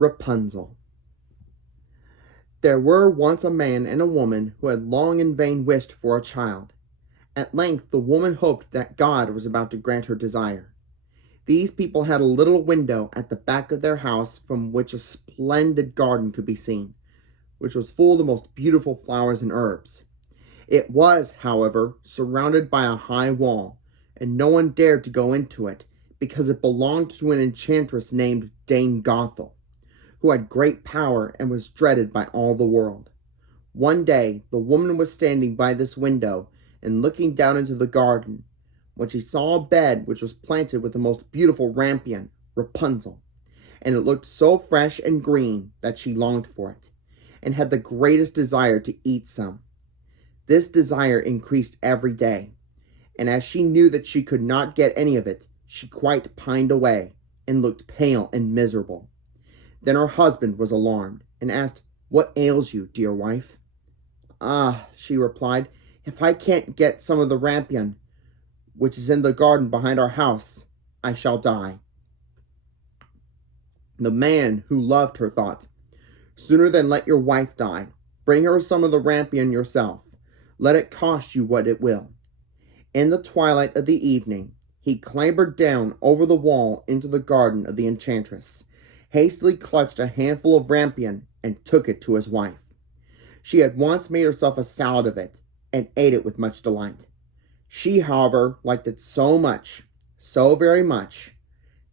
Rapunzel. There were once a man and a woman who had long in vain wished for a child. At length the woman hoped that God was about to grant her desire. These people had a little window at the back of their house from which a splendid garden could be seen, which was full of the most beautiful flowers and herbs. It was, however, surrounded by a high wall, and no one dared to go into it, because it belonged to an enchantress named Dame Gothel, who had great power and was dreaded by all the world. One day the woman was standing by this window and looking down into the garden, when she saw a bed which was planted with the most beautiful rampion, Rapunzel, and it looked so fresh and green that she longed for it, and had the greatest desire to eat some. This desire increased every day, and as she knew that she could not get any of it, she quite pined away, and looked pale and miserable. Then her husband was alarmed, and asked, "What ails you, dear wife?" "Ah," she replied, "if I can't get some of the rampion, which is in the garden behind our house, I shall die." The man, who loved her, thought, "Sooner than let your wife die, bring her some of the rampion yourself. Let it cost you what it will." In the twilight of the evening, he clambered down over the wall into the garden of the enchantress, hastily clutched a handful of rampion, and took it to his wife. She had once made herself a salad of it, and ate it with much delight. She, however, liked it so much, so very much,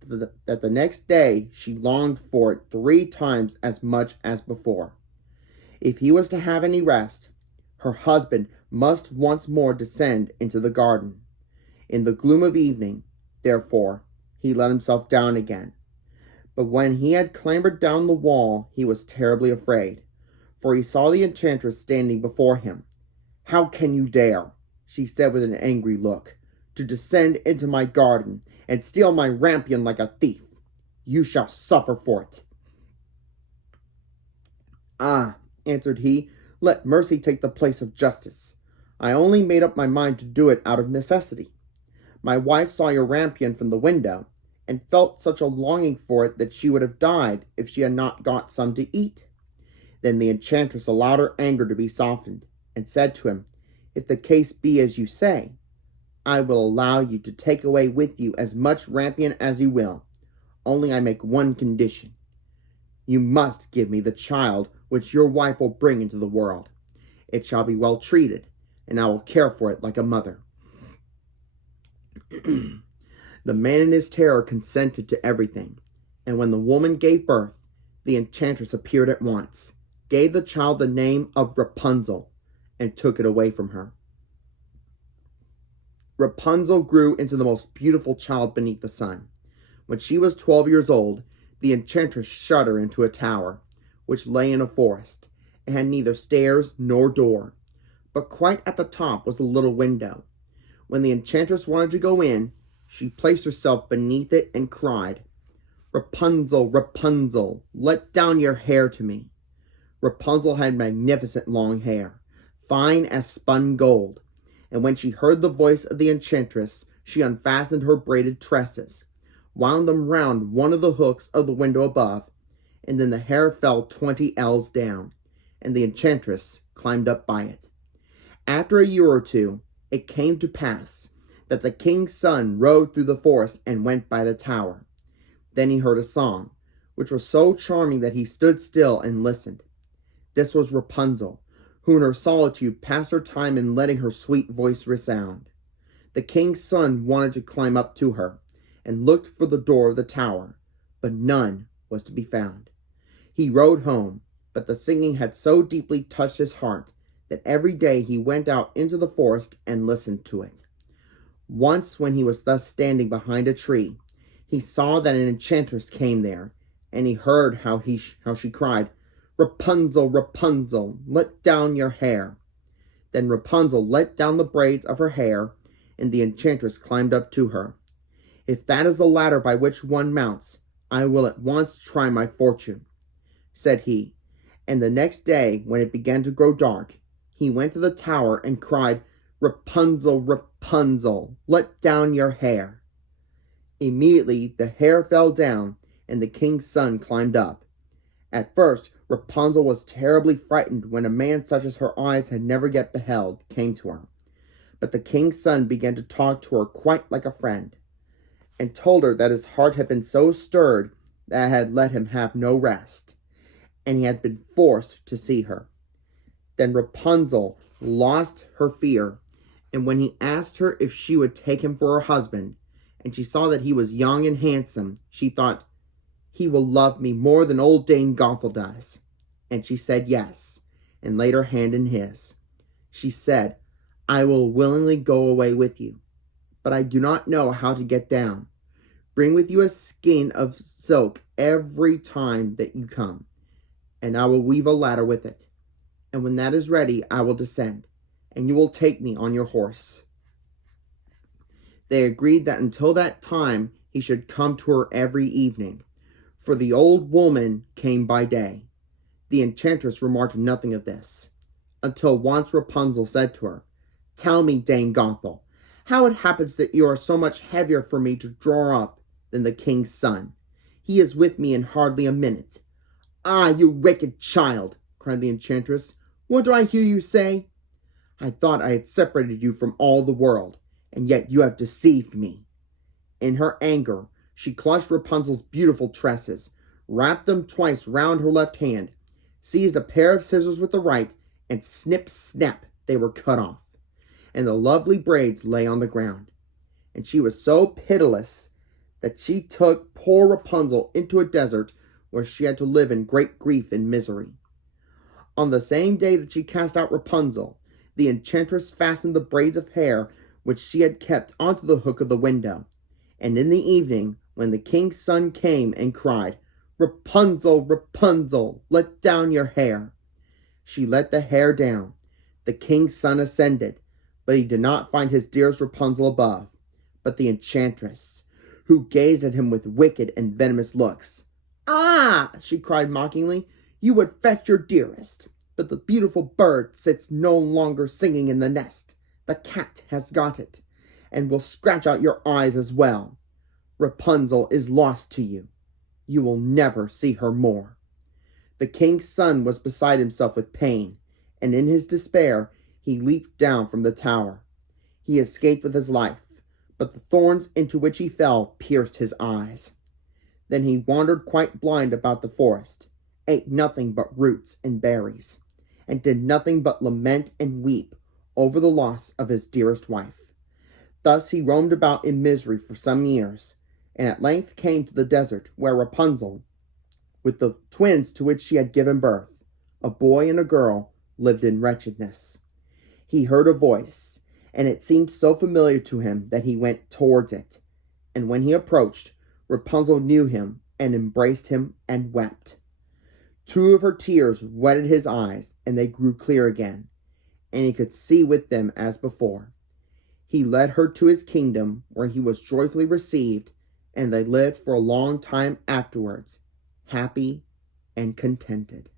that the next day she longed for it 3 times as much as before. If he was to have any rest, her husband must once more descend into the garden. In the gloom of evening, therefore, he let himself down again. But when he had clambered down the wall, he was terribly afraid, for he saw the enchantress standing before him. "How can you dare," she said with an angry look, "to descend into my garden and steal my rampion like a thief? You shall suffer for it." "Ah," answered he, "let mercy take the place of justice. I only made up my mind to do it out of necessity. My wife saw your rampion from the window, and felt such a longing for it that she would have died if she had not got some to eat." Then the enchantress allowed her anger to be softened, and said to him, "If the case be as you say, I will allow you to take away with you as much rampion as you will. Only I make one condition. You must give me the child which your wife will bring into the world. It shall be well treated, and I will care for it like a mother." The man in his terror consented to everything, and when the woman gave birth, the enchantress appeared at once, gave the child the name of Rapunzel, and took it away from her. Rapunzel grew into the most beautiful child beneath the sun. When she was 12 years old, the enchantress shut her into a tower, which lay in a forest, and had neither stairs nor door, but quite at the top was a little window. When the enchantress wanted to go in, she placed herself beneath it and cried, "Rapunzel, Rapunzel, let down your hair to me." Rapunzel had magnificent long hair, fine as spun gold, and when she heard the voice of the enchantress, she unfastened her braided tresses, wound them round one of the hooks of the window above, and then the hair fell 20 ells down, and the enchantress climbed up by it. After a year or two, it came to pass that the king's son rode through the forest and went by the tower. Then he heard a song, which was so charming that he stood still and listened. This was Rapunzel, who in her solitude passed her time in letting her sweet voice resound. The king's son wanted to climb up to her, and looked for the door of the tower, but none was to be found. He rode home, but the singing had so deeply touched his heart that every day he went out into the forest and listened to it. Once, when he was thus standing behind a tree, he saw that an enchantress came there, and he heard how she cried, "Rapunzel, Rapunzel, let down your hair." Then Rapunzel let down the braids of her hair, and the enchantress climbed up to her. "If that is the ladder by which one mounts, I will at once try my fortune," said he. And the next day, when it began to grow dark, he went to the tower and cried, "Rapunzel, Rapunzel, let down your hair." Immediately the hair fell down, and the king's son climbed up. At first, Rapunzel was terribly frightened when a man such as her eyes had never yet beheld came to her. But the king's son began to talk to her quite like a friend, and told her that his heart had been so stirred that it had let him have no rest, and he had been forced to see her. Then Rapunzel lost her fear, and when he asked her if she would take him for her husband, and she saw that he was young and handsome, she thought, "He will love me more than old Dame Gothel does." And she said yes, and laid her hand in his. She said, "I will willingly go away with you, but I do not know how to get down. Bring with you a skein of silk every time that you come, and I will weave a ladder with it. And when that is ready, I will descend, and you will take me on your horse." They agreed that until that time he should come to her every evening, for the old woman came by day. The enchantress remarked nothing of this, until once Rapunzel said to her, "Tell me, Dame Gothel, how it happens that you are so much heavier for me to draw up than the king's son. He is with me in hardly a minute." "Ah, you wicked child!" cried the enchantress. "What do I hear you say? I thought I had separated you from all the world, and yet you have deceived me." In her anger, she clutched Rapunzel's beautiful tresses, wrapped them twice round her left hand, seized a pair of scissors with the right, and snip, snap, they were cut off, and the lovely braids lay on the ground. And she was so pitiless that she took poor Rapunzel into a desert where she had to live in great grief and misery. On the same day that she cast out Rapunzel, the enchantress fastened the braids of hair which she had kept onto the hook of the window. And in the evening, when the king's son came and cried, "Rapunzel, Rapunzel, let down your hair," she let the hair down. The king's son ascended, but he did not find his dearest Rapunzel above, but the enchantress, who gazed at him with wicked and venomous looks. "Ah!" she cried mockingly, "you would fetch your dearest, but the beautiful bird sits no longer singing in the nest. The cat has got it, and will scratch out your eyes as well. Rapunzel is lost to you. You will never see her more." The king's son was beside himself with pain, and in his despair he leaped down from the tower. He escaped with his life, but the thorns into which he fell pierced his eyes. Then he wandered quite blind about the forest, ate nothing but roots and berries, and did nothing but lament and weep over the loss of his dearest wife. Thus he roamed about in misery for some years, and at length came to the desert where Rapunzel, with the twins to which she had given birth, a boy and a girl, lived in wretchedness. He heard a voice, and it seemed so familiar to him that he went towards it. And when he approached, Rapunzel knew him and embraced him and wept. 2 of her tears wetted his eyes, and they grew clear again, and he could see with them as before. He led her to his kingdom, where he was joyfully received, and they lived for a long time afterwards, happy and contented.